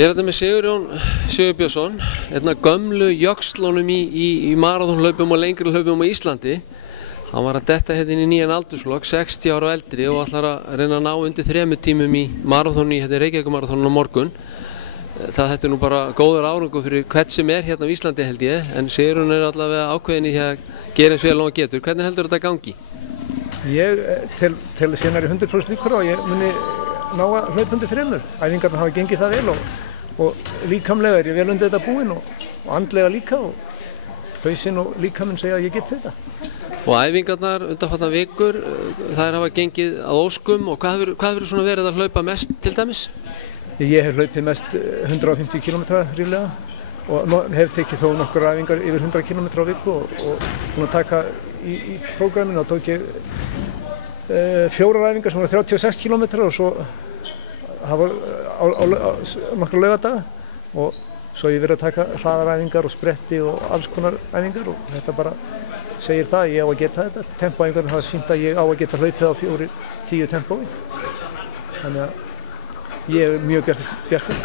Ég er þetta með Sigurjón Sigurbjörnsson, einna gömlu jöxlunum í maraþonhlaupum og lengri hlaupum á Íslandi. Hann var að detta hérna inn í nýjan aldursflokk, 60 ára og eldri og ætlar að reyna að ná undir 3 tímum í maraþoni, þetta er Reykjavíkurmaraþoninu á morgun. Þetta er nú bara góður árangur fyrir hvern sem er hérna á Íslandi held ég, en Sigurjón er allavega ákveðin í því að gera eins vel og hann getur. Hvernig heldur þetta gangi? Ég tel síðan 100% líkur og ég muni ná að hlaupa undir 3. Æfingarnar hafa gengið það vel og líkamlega er ég vel undir þetta búinn og andlega líka og hausinn og líkaminn segja að ég get þetta. Og æfingarnar undanfarnar vikur, þær hafa gengið að óskum og hvað hefur svona verið að hlaupa mest til dæmis? Ég hef hlaupið mest 150 km ríflega og hef tekið þó nokkur æfingar yfir 100 km á viku og búinn að taka í prógramminu og tók ég 4 æfingar sem var 36 km og svo það var nokkra laugadaga og svo ég verið að taka hraðaræfingar og spretti og alls konar æfingar og þetta bara segir það að ég á að geta þetta. Tempoæfingarnar hafa sýnt að ég á að geta hlaupið á 4-10 tempói. Þannig að ég er mjög bjartsýnn.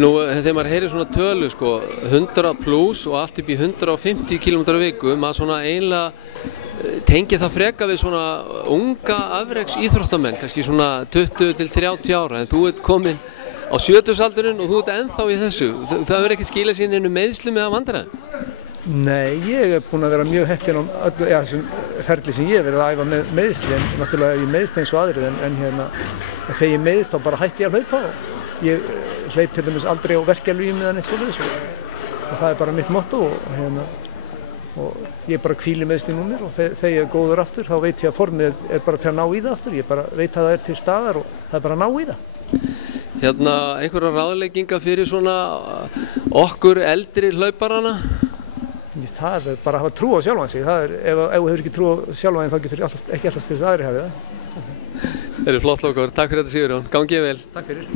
Nú þegar maður heyrir svona tölu sko, 100 plus og allt upp í 150 km á viku, maður svona eiginlega tengið það freka við svona unga afreks íþróttamenn, kannski svona 20 til 30 ára, en þú ert kominn á 70-aldurinn og þú ert ennþá í þessu. Það verður ekkert skilað sér einu meiðslum eða vandræðum? Nei, ég er búinn að vera mjög heppinn á þessum ferli sem ég hef verið að æfa með meiðsli, en náttúrulega ég meiðst eins og aðrir, en þegar ég meiðst þá bara hætti ég að hlaupa og ég hleyp til dæmis aldrei á verkjalyfjum eða neitt svoleiðis og það er bara mitt motto og ég bara hvíli meiðsli núna og þegar ég er góður aftur þá veit ég að formið er bara til að ná í það aftur, ég bara veit að það er til staðar og það er bara að ná í það. Hérna einhverja ráðlegginga fyrir svona okkur eldri hlauparana? Það er bara að hafa trú á sjálfan sig, ef þú hefur ekki trú á sjálfan þig þá getur ekki alltaf til þess að aðrir hafi það. Það eru flott lokaord, takk fyrir þetta Sigurjón, gangið vel. Takk fyrir.